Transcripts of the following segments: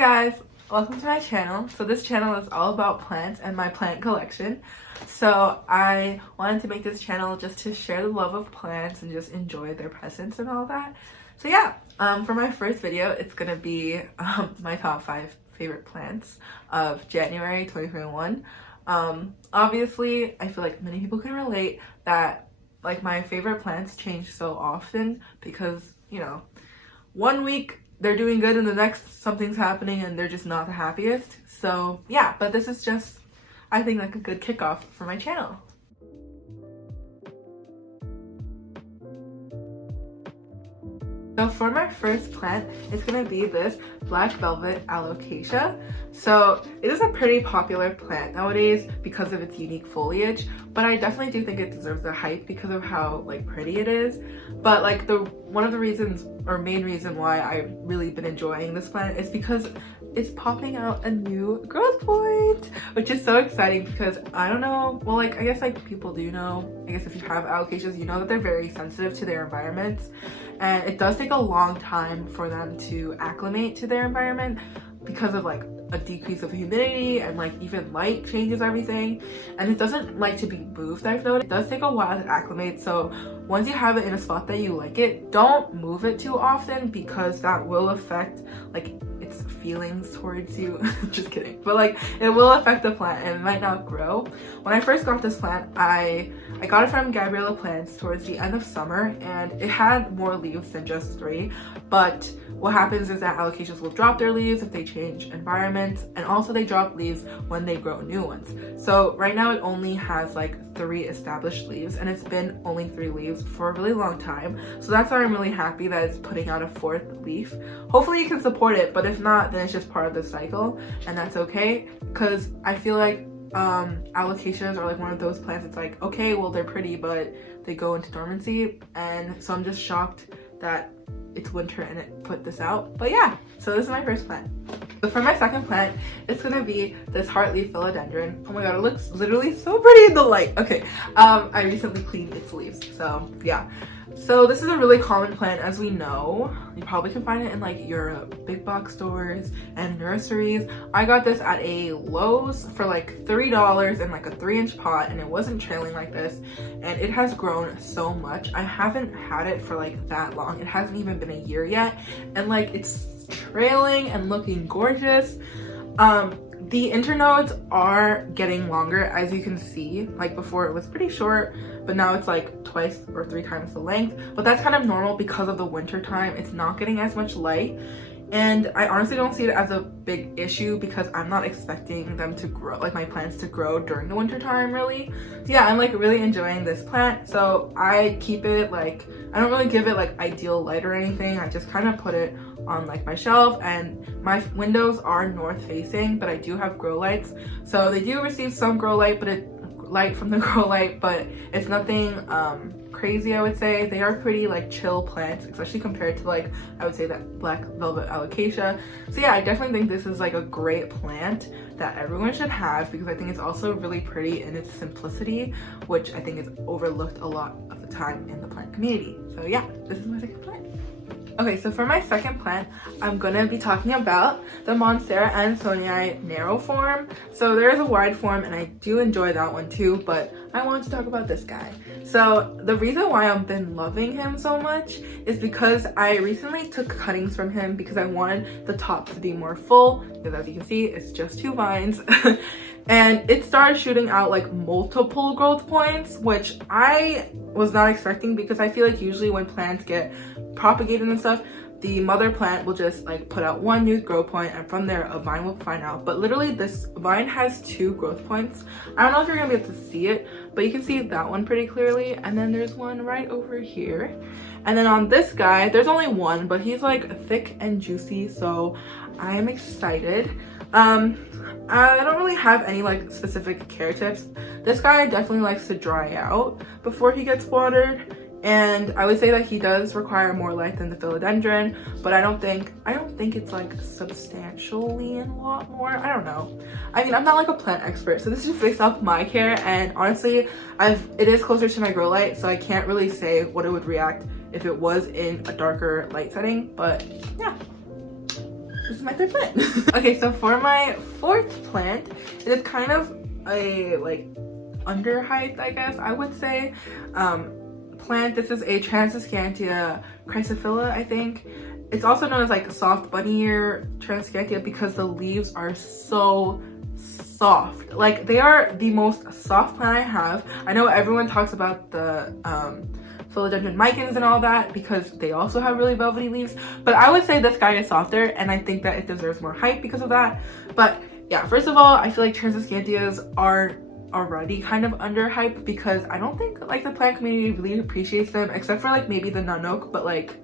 guys, welcome to my channel. So this channel is all about plants and my plant collection. So I wanted to make this channel just to share the love of plants and just enjoy their presence and all that. So yeah, for my first video, it's gonna be my top 5 favorite plants of January 2021. Obviously, I feel like many people can relate that like my favorite plants change so often because, you know, one week they're doing good and the next something's happening and they're just not the happiest. So yeah, but this is just, I think, like a good kickoff for my channel. So for my first plant, it's gonna be this black velvet Alocasia. So it is a pretty popular plant nowadays because of its unique foliage, but I definitely do think it deserves the hype because of how like pretty it is. But like one of the reasons or main reason why I've really been enjoying this plant is because it's popping out a new growth point, which is so exciting because I don't know, well, like I guess like people do know, I guess if you have alocasias, you know that they're very sensitive to their environments, and it does take a long time for them to acclimate to their environment because of like a decrease of humidity and like even light changes everything, and it doesn't like to be moved. I've noticed it does take a while to acclimate, so once you have it in a spot that you like it, don't move it too often because that will affect like its feelings towards you. Just kidding, but like it will affect the plant and it might not grow. When I first got this plant, I got it from Gabriella Plants towards the end of summer, and it had more leaves than just 3, but what happens is that alocasias will drop their leaves if they change environments, and also they drop leaves when they grow new ones. So right now it only has like 3 established leaves, and it's been only 3 leaves for a really long time. So that's why I'm really happy that it's putting out a 4th leaf. Hopefully you can support it, but if not, then it's just part of the cycle, and that's okay, because I feel like alocasias are like one of those plants. It's like, okay, well, they're pretty, but they go into dormancy, and so I'm just shocked that it's winter and it put this out. But yeah, so this is my first plant. So for my second plant, it's gonna be this Harrington Philodendron. Oh my god, it looks literally so pretty in the light. Okay, I recently cleaned its leaves, so yeah. So this is a really common plant, as we know. You probably can find it in like your big box stores and nurseries. I got this at a Lowe's for like $3 in like a 3-inch pot, and it wasn't trailing like this, and it has grown so much. I haven't had it for like that long. It hasn't even been a year yet, and like it's trailing and looking gorgeous. The internodes are getting longer, as you can see. Like before it was pretty short, but now it's like 2 or 3 times the length. But that's kind of normal because of the winter time. It's not getting as much light, and I honestly don't see it as a big issue because I'm not expecting them to grow, like my plants to grow during the winter time really. So yeah, I'm like really enjoying this plant. So I keep it like, I don't really give it like ideal light or anything. I just kind of put it on like my shelf, and my windows are north facing, but I do have grow lights, so they do receive some grow light, but light from the grow light, but it's nothing crazy. I would say they are pretty like chill plants, especially compared to like I would say that black velvet Alocasia. So yeah, I definitely think this is like a great plant that everyone should have because I think it's also really pretty in its simplicity, which I think is overlooked a lot of the time in the plant community. So yeah, this is my second plant. Okay, so for my second plant, I'm gonna be talking about the Monstera Sonia narrow form. So there is a wide form, and I do enjoy that one too, but I wanted to talk about this guy. So the reason why I've been loving him so much is because I recently took cuttings from him because I wanted the top to be more full, because as you can see, it's just 2 vines. And it started shooting out like multiple growth points, which I was not expecting because I feel like usually when plants get propagated and stuff, the mother plant will just like put out 1 new growth point, and from there a vine will vine out. But literally this vine has 2 growth points. I don't know if you're gonna be able to see it, but you can see that one pretty clearly, and then there's one right over here. And then on this guy, there's only 1, but he's like thick and juicy, so I am excited. I don't really have any like specific care tips. This guy definitely likes to dry out before he gets watered, and I would say that he does require more light than the philodendron, but I don't think it's like substantially a lot more. I don't know. I mean, I'm not like a plant expert, so this is just based off my care, and honestly it is closer to my grow light, so I can't really say what it would react if it was in a darker light setting. But yeah, this is my third plant. Okay, so for my fourth plant, it is kind of a like underhyped, I guess I would say, plant. This is a Transcendent Chrysophila, I think. It's also known as like soft bunny ear Transcendent because the leaves are so soft. Like, they are the most soft plant I have. I know everyone talks about the Philodendron micans and all that because they also have really velvety leaves, but I would say this guy is softer, and I think that it deserves more hype because of that. But yeah, first of all, I feel like Transcendentias are already kind of underhyped because I don't think like the plant community really appreciates them, except for like maybe the nun oak, but like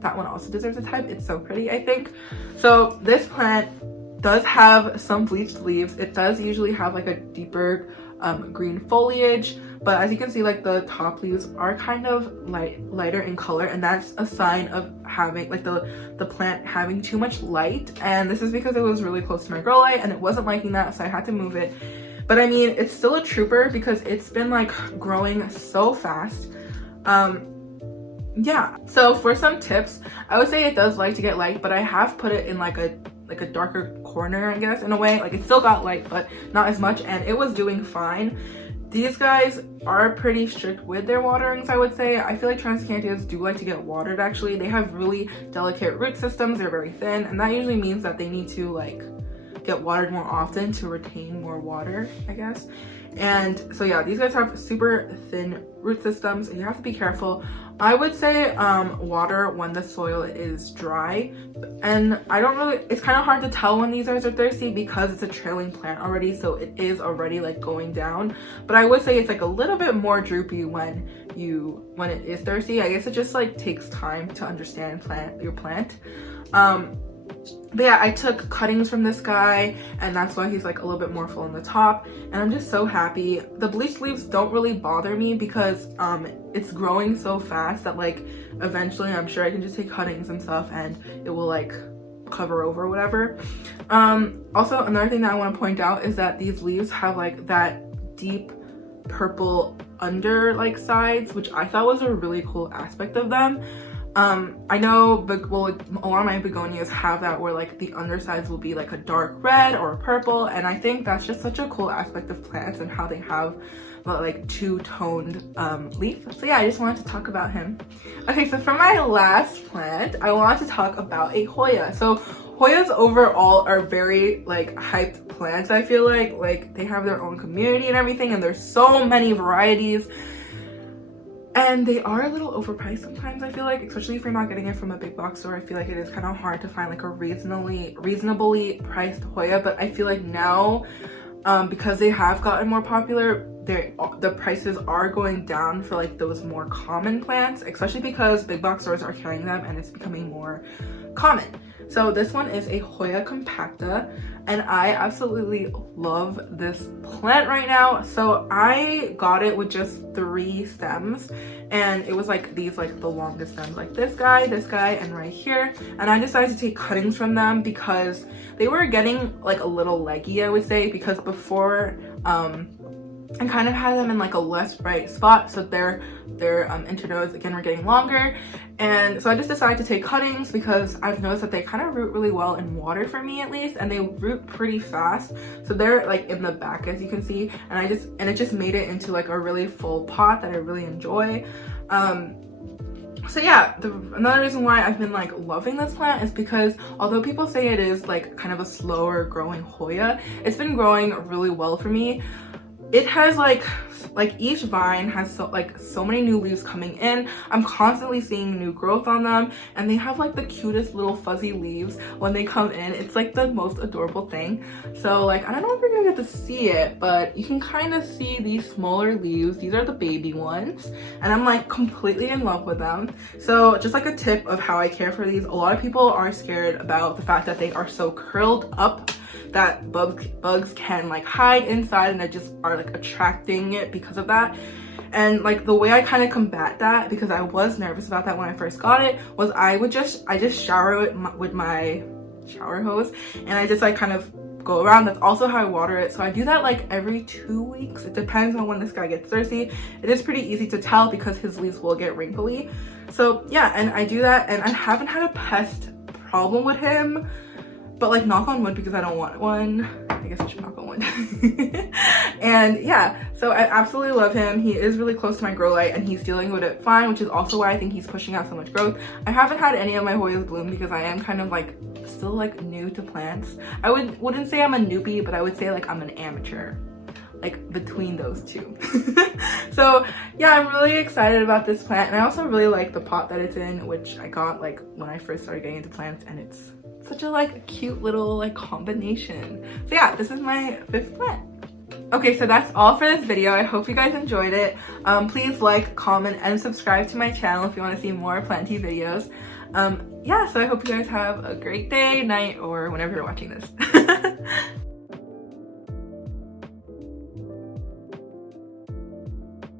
that one also deserves its hype. It's so pretty, I think. So this plant does have some bleached leaves. It does usually have like a deeper green foliage, but as you can see, like the top leaves are kind of lighter in color, and that's a sign of having like the plant having too much light. And this is because it was really close to my grow light and it wasn't liking that, so I had to move it. But I mean, it's still a trooper because it's been like growing so fast. Yeah, so for some tips, I would say it does like to get light, but I have put it in like a darker corner, I guess, in a way. Like, it still got light, but not as much, and it was doing fine. These guys are pretty strict with their waterings, I would say. I feel like Transcendentias do like to get watered, actually. They have really delicate root systems. They're very thin, and that usually means that they need to like get watered more often to retain more water, I guess. And so yeah, these guys have super thin root systems, and you have to be careful. I would say water when the soil is dry, and I don't really, it's kind of hard to tell when these guys are thirsty because it's a trailing plant already, so it is already like going down. But I would say it's like a little bit more droopy when it is thirsty. I guess it just like takes time to understand your plant. But yeah, I took cuttings from this guy, and that's why he's like a little bit more full on the top, and I'm just so happy. The bleached leaves don't really bother me because it's growing so fast that like eventually I'm sure I can just take cuttings and stuff and it will like cover over or whatever. Also, another thing that I want to point out is that these leaves have like that deep purple under like sides, which I thought was a really cool aspect of them. I know, but well, a lot of my begonias have that where like the undersides will be like a dark red or a purple, and I think that's just such a cool aspect of plants and how they have like two-toned leaf. So yeah, I just wanted to talk about him. Okay, so for my last plant, I want to talk about a Hoya. So Hoyas overall are very like hyped plants. I feel like they have their own community and everything, and there's so many varieties. And they are a little overpriced sometimes, I feel like, especially if you're not getting it from a big box store. I feel like it is kind of hard to find like a reasonably priced Hoya, but I feel like now, because they have gotten more popular, the prices are going down for like those more common plants, especially because big box stores are carrying them and it's becoming more common. So this one is a Hoya Compacta, and I absolutely love this plant right now. So I got it with just 3 stems, and it was like these, like the longest stems, like this guy, and right here. And I decided to take cuttings from them because they were getting like a little leggy, I would say, because before I kind of had them in like a less bright spot, so their internodes again were getting longer. And so I just decided to take cuttings because I've noticed that they kind of root really well in water, for me at least, and they root pretty fast. So they're like in the back, as you can see, and it just made it into like a really full pot that I really enjoy. So yeah, another reason why I've been like loving this plant is because although people say it is like kind of a slower growing Hoya, it's been growing really well for me. It has like each vine has so many new leaves coming in. I'm constantly seeing new growth on them, and they have like the cutest little fuzzy leaves when they come in. It's like the most adorable thing. So like, I don't know if you're gonna get to see it, but you can kind of see these smaller leaves. These are the baby ones, and I'm like completely in love with them. So just like a tip of how I care for these, a lot of people are scared about the fact that they are so curled up that bugs can like hide inside, and they just are like attracting it because of that. And like the way I kind of combat that, because I was nervous about that when I first got it, was I just shower it with my shower hose, and I just like kind of go around. That's also how I water it. So I do that like every 2 weeks. It depends on when this guy gets thirsty. It is pretty easy to tell because his leaves will get wrinkly. So yeah, and I do that, and I haven't had a pest problem with him but like knock on wood because I don't want one. I guess I should knock on wood. And yeah, so I absolutely love him. He is really close to my grow light and he's dealing with it fine, which is also why I think he's pushing out so much growth. I haven't had any of my Hoyas bloom because I am kind of like still like new to plants. I wouldn't say I'm a newbie, but I would say like I'm an amateur, like between those two. So yeah, I'm really excited about this plant, and I also really like the pot that it's in, which I got like when I first started getting into plants, and it's such a like cute little like combination. So yeah, this is my 5th plant. Okay, so that's all for this video. I hope you guys enjoyed it. Please like, comment, and subscribe to my channel if you want to see more planty videos. Yeah, so I hope you guys have a great day, night, or whenever you're watching this.